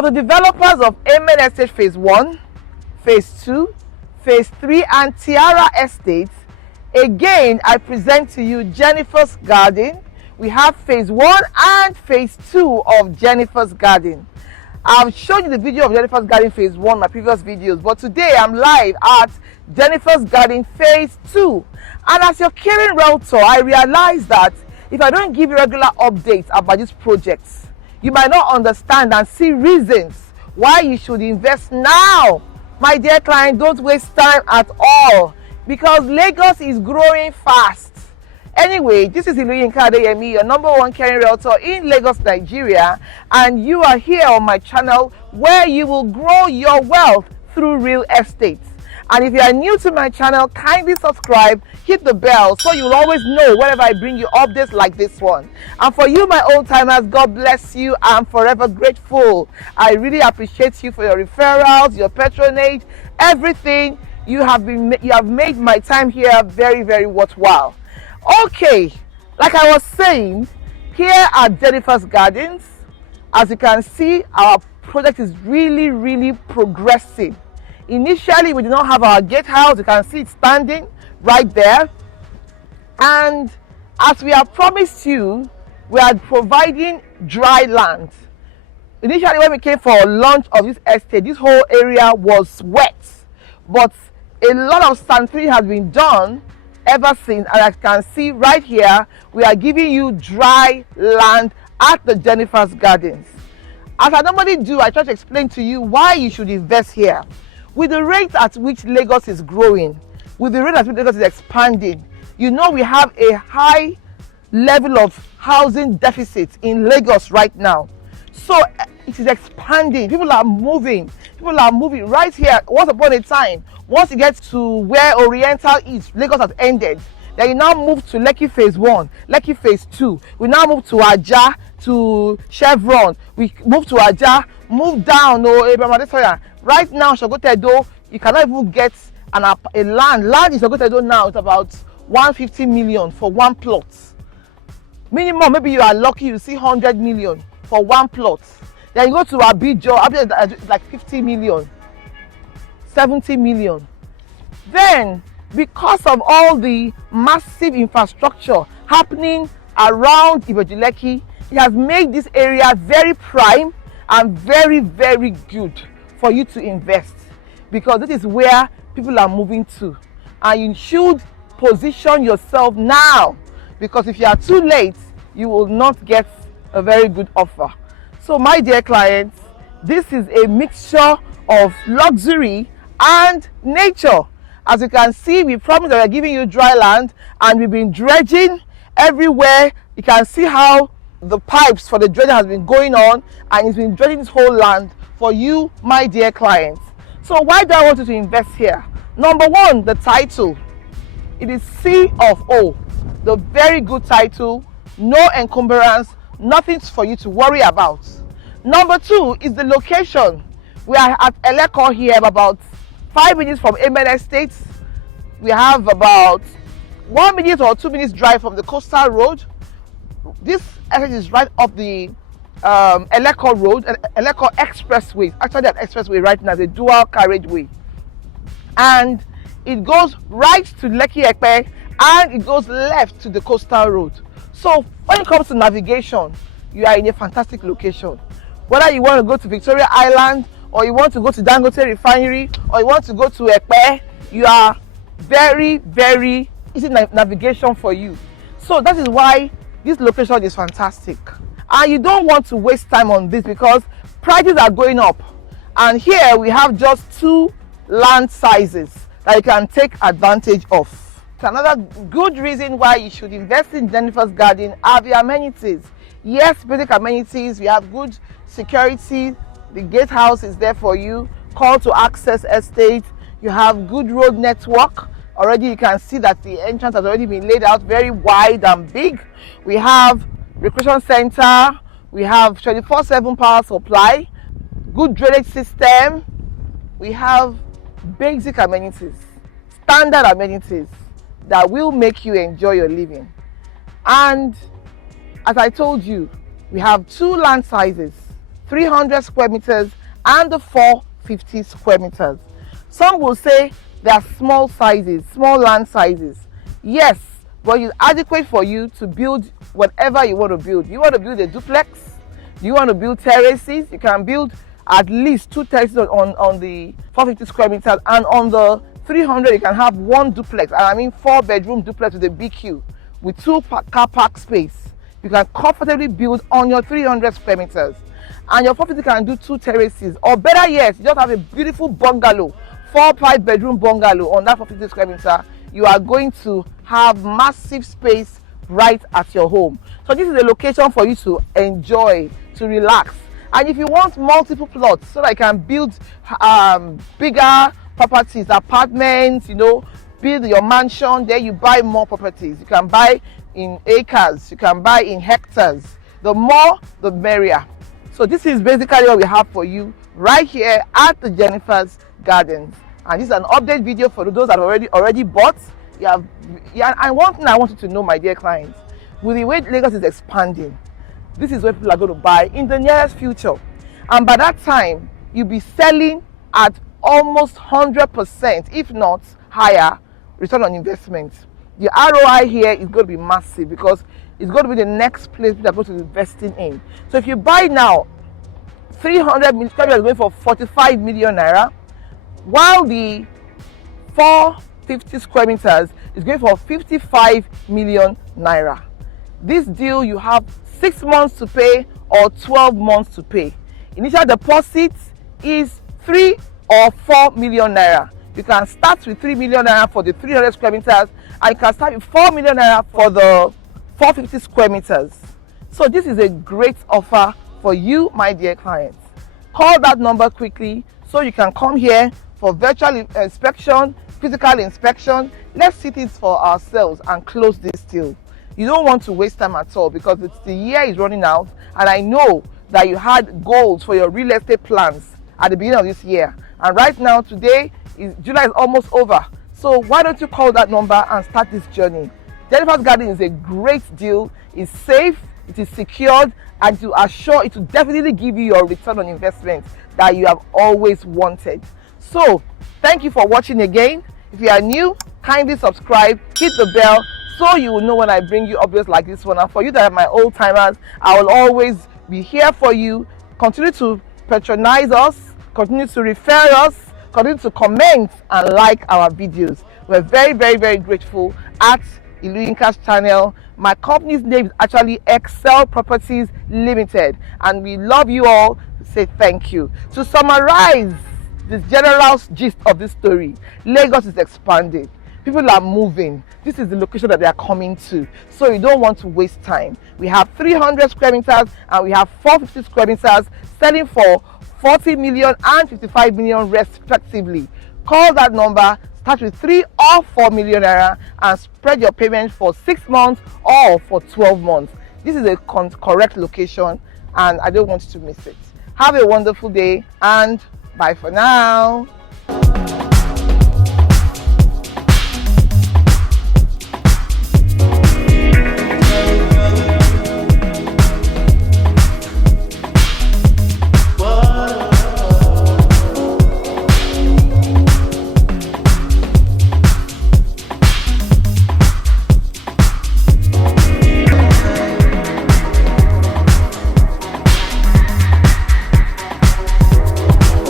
For the developers of Amen Estate Phase 1, Phase 2, Phase 3 and Tiara Estates, again I present to you Jenifa's Garden. We have Phase 1 and Phase 2 of Jenifa's Garden. I've shown you the video of Jenifa's Garden Phase 1 in my previous videos, but today I'm live at Jenifa's Garden Phase 2. And as your caring realtor, I realize that if I don't give you regular updates about these projects, you might not understand and see reasons why you should invest now. My dear client, don't waste time at all because Lagos is growing fast. Anyway, this is Yenifa Garden, your #1 caring realtor in Lagos, Nigeria, and you are here on my channel where you will grow your wealth through real estate. And if you are new to my channel, kindly subscribe, hit the bell so you'll always know whenever I bring you updates like this one. And for you, my old timers, God bless you. I'm forever grateful. I really appreciate you for your referrals, your patronage, everything. You have made my time here very, very worthwhile. Okay, like I was saying, here at Jenifa's Gardens, as you can see, our project is really progressing. Initially, we did not have our gatehouse. You can see it standing right there. And as we have promised you, we are providing dry land. Initially, when we came for a launch of this estate, this whole area was wet. But a lot of sanitary has been done ever since. And as you can see right here, we are giving you dry land at the Jenifa's Gardens. As I normally do, I try to explain to you why you should invest here. With the rate at which Lagos is growing, with the rate at which Lagos is expanding, you know we have a high level of housing deficit in Lagos right now. So it is expanding. People are moving. People are moving right here. Once upon a time, once you get to where Oriental is, Lagos has ended. Then you now move to Lekki Phase 1, Lekki Phase 2. We now move to Aja, to Chevron. We move to Aja, move down to right now, Sogotedo, you cannot even get a land. Land in Sogotedo now is about 150 million for one plot. Minimum, maybe you are lucky, you see 100 million for one plot. Then you go to Abidjan is like 50 million, 70 million. Then, because of all the massive infrastructure happening around Ibeju-Lekki, it has made this area very prime and very good for you to invest, because this is where people are moving to, and you should position yourself now, because if you are too late, you will not get a very good offer. So my dear clients, this is a mixture of luxury and nature. As you can see, we promised that we are giving you dry land, and we've been dredging everywhere. You can see how the pipes for the dredging has been going on, and it's been dredging this whole land for you, my dear clients. So why do I want you to invest here? Number one, the title. It is C of O, the very good title, no encumbrance, nothing for you to worry about. Number two is the location. We are at Eleko here, about 5 minutes from Amen Estate. We have about 1 minute or 2 minutes drive from the coastal road. This estate is right off the Eleko Road, Eleko Expressway. Actually, that expressway right now is a dual carriageway, and it goes right to Lekki Epe, and it goes left to the coastal road. So when it comes to navigation, you are in a fantastic location. Whether you want to go to Victoria Island, or you want to go to Dangote Refinery, or you want to go to Epe, you are very easy navigation for you. So that is why this location is fantastic. And you don't want to waste time on this because prices are going up. And here we have just 2 land sizes that you can take advantage of. So another good reason why you should invest in Jenifa's Garden are the amenities. Yes, basic amenities. We have good security. The gatehouse is there for you. Call to access estate. You have good road network. Already you can see that the entrance has already been laid out very wide and big. We have recreation center, we have 24/7 power supply, good drainage system, we have basic amenities, standard amenities that will make you enjoy your living. And as I told you, we have 2 land sizes 300 square meters and the 450 square meters. Some will say they are small sizes, small land sizes. Yes, but it's adequate for you to build whatever you want to build. You want to build a duplex? You want to build terraces? You can build at least 2 terraces on the 450 square meters, and on the 300 you can have 1 duplex, and I mean 4-bedroom duplex with a BQ with 2 car park space. You can comfortably build on your 300 square meters, and your 450 can do 2 terraces, or better yet, you just have a beautiful bungalow, 4-5 bedroom bungalow on that 450 square meter. You are going to have massive space right at your home. So this is a location for you to enjoy, to relax. And if you want multiple plots so that you can build bigger properties, apartments, build your mansion, then you buy more properties. You can buy in acres, you can buy in hectares. The more, the merrier. So this is basically what we have for you right here at the Jenifa's Gardens. And this is an update video for those that already bought. And one thing I want you to know, my dear clients, with the way Lagos is expanding, this is where people are going to buy in the nearest future. And by that time, you'll be selling at almost 100%, if not higher, return on investment. The ROI here is going to be massive because it's going to be the next place people are going to be investing in. So if you buy now, 300 million square meters is going for 45 million naira, while the 450 square meters is going for 55 million naira. This deal, you have 6 months to pay or 12 months to pay. Initial deposit is 3 or 4 million naira. You can start with 3 million naira for the 300 square meters, and you can start with 4 million naira for the 450 square meters. So this is a great offer for you, my dear clients. Call that number quickly so you can come here for virtual inspection, physical inspection. Let's see this for ourselves and close this deal. You don't want to waste time at all because the year is running out, and I know that you had goals for your real estate plans at the beginning of this year. And right now, July is almost over. So why don't you call that number and start this journey? Jenifa's Garden is a great deal. It's safe, it is secured, and to assure it will definitely give you your return on investment that you have always wanted. So thank you for watching again. If you are new, kindly subscribe, hit the bell so you will know when I bring you updates like this one. And for you that are my old timers, I will always be here for you. Continue to patronize us, continue to refer us, continue to comment and like our videos. We're very, very, very grateful at Iluyinka's channel. My company's name is actually Excel Properties Limited, and we love you all. Say thank you. To summarize the general gist of this story, Lagos is expanding. People are moving. This is the location that they are coming to. So you don't want to waste time. We have 300 square meters and we have 450 square meters selling for 40 million and 55 million respectively. Call that number, start with 3 or 4 million naira, and spread your payment for 6 months or for 12 months. This is a correct location, and I don't want you to miss it. Have a wonderful day, and bye for now.